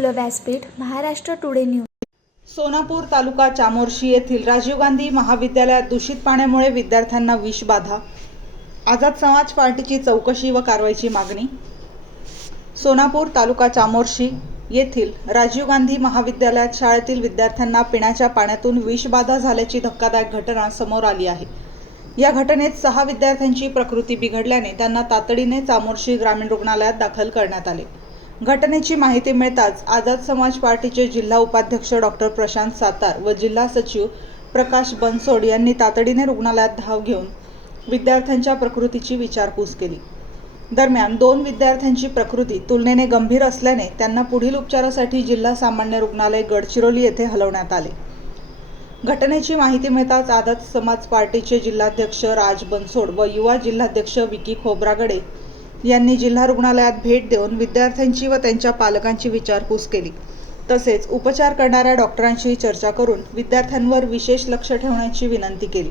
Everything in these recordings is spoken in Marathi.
मुलं व्यासपीठ, महाराष्ट्र टुडे न्यूज. सोनापूर तालुका चामोर्शी येथील राजीव गांधी महाविद्यालयात दूषित पाण्यामुळे विद्यार्थ्यांना विषबाधा. आझाद समाज पार्टीची चौकशी व कारवाईची मागणी. सोनापूर तालुका चामोर्शी येथील राजीव गांधी महाविद्यालयात शाळेतील विद्यार्थ्यांना पिण्याच्या पाण्यातून विषबाधा झाल्याची धक्कादायक घटना समोर आली आहे. या घटनेत 6 विद्यार्थ्यांची प्रकृती बिघडल्याने त्यांना तातडीने चामोर्शी ग्रामीण रुग्णालयात दाखल करण्यात आले. घटनेची माहिती मिळताच आझाद समाज पार्टीचे जिल्हा उपाध्यक्ष डॉक्टर प्रशांत सातार व जिल्हा सचिव प्रकाश बनसोड यांनी तातडीने रुग्णालयात धाव घेऊन विद्यार्थ्यांच्या प्रकृतीची विचारपूस केली. दरम्यान 2 विद्यार्थ्यांची प्रकृती तुलनेने गंभीर असल्याने त्यांना पुढील उपचारासाठी जिल्हा सामान्य रुग्णालय गडचिरोली येथे हलवण्यात आले. घटनेची माहिती मिळताच आझाद समाज पार्टीचे जिल्हाध्यक्ष राज बनसोड व युवा जिल्हाध्यक्ष विकी खोब्रागडे यांनी जिल्हा रुग्णालयात भेट देऊन विद्यार्थ्यांची व त्यांच्या पालकांची विचारपूस केली. तसेच उपचार करणाऱ्या डॉक्टरांशी चर्चा करून विद्यार्थ्यांवर विशेष लक्ष ठेवण्याची विनंती केली.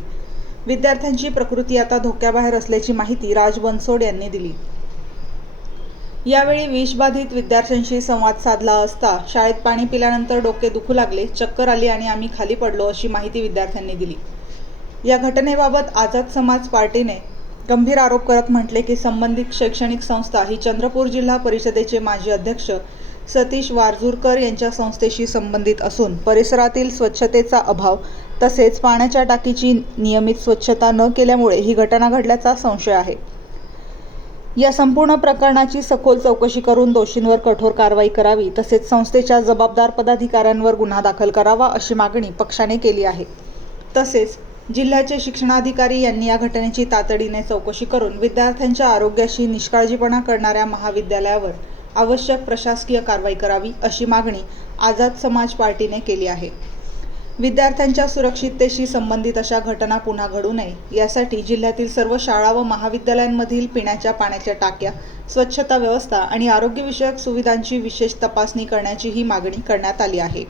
विद्यार्थ्यांची प्रकृती आता धोक्याबाहेर असल्याची माहिती राज बनसोड यांनी दिली. यावेळी विषबाधित विद्यार्थ्यांशी संवाद साधला असता शाळेत पाणी पिल्यानंतर डोके दुखू लागले, चक्कर आली आणि आम्ही खाली पडलो अशी माहिती विद्यार्थ्यांनी दिली. या घटनेबाबत आझाद समाज पार्टीने गंभीर आरोप करत म्हटले की संबंधित शैक्षणिक संस्था ही चंद्रपूर जिल्हा परिषदेचे माजी अध्यक्ष सतीश वारजूरकर यांच्या संस्थेशी संबंधित असून परिसरातील स्वच्छतेचा अभाव तसेच पाण्याच्या टाकीची नियमित स्वच्छता न केल्यामुळे ही घटना घडल्याचा संशय आहे. या संपूर्ण प्रकरणाची सखोल चौकशी करून दोषींवर कठोर कारवाई करावी तसेच संस्थेच्या जबाबदार पदाधिकाऱ्यांवर गुन्हा दाखल करावा अशी मागणी पक्षाने केली आहे. तसेच जिल्ह्याचे शिक्षणाधिकारी यांनी या घटनेची तातडीने चौकशी करून विद्यार्थ्यांच्या आरोग्याशी निष्काळजीपणा करणाऱ्या महाविद्यालयावर आवश्यक प्रशासकीय कारवाई करावी अशी मागणी आझाद समाज पार्टीने केली आहे. विद्यार्थ्यांच्या सुरक्षिततेशी संबंधित अशा घटना पुन्हा घडू नये यासाठी जिल्ह्यातील सर्व शाळा व महाविद्यालयांमधील पिण्याच्या पाण्याच्या टाक्या, स्वच्छता व्यवस्था आणि आरोग्यविषयक सुविधांची विशेष तपासणी करण्याची ही मागणी करण्यात आली आहे.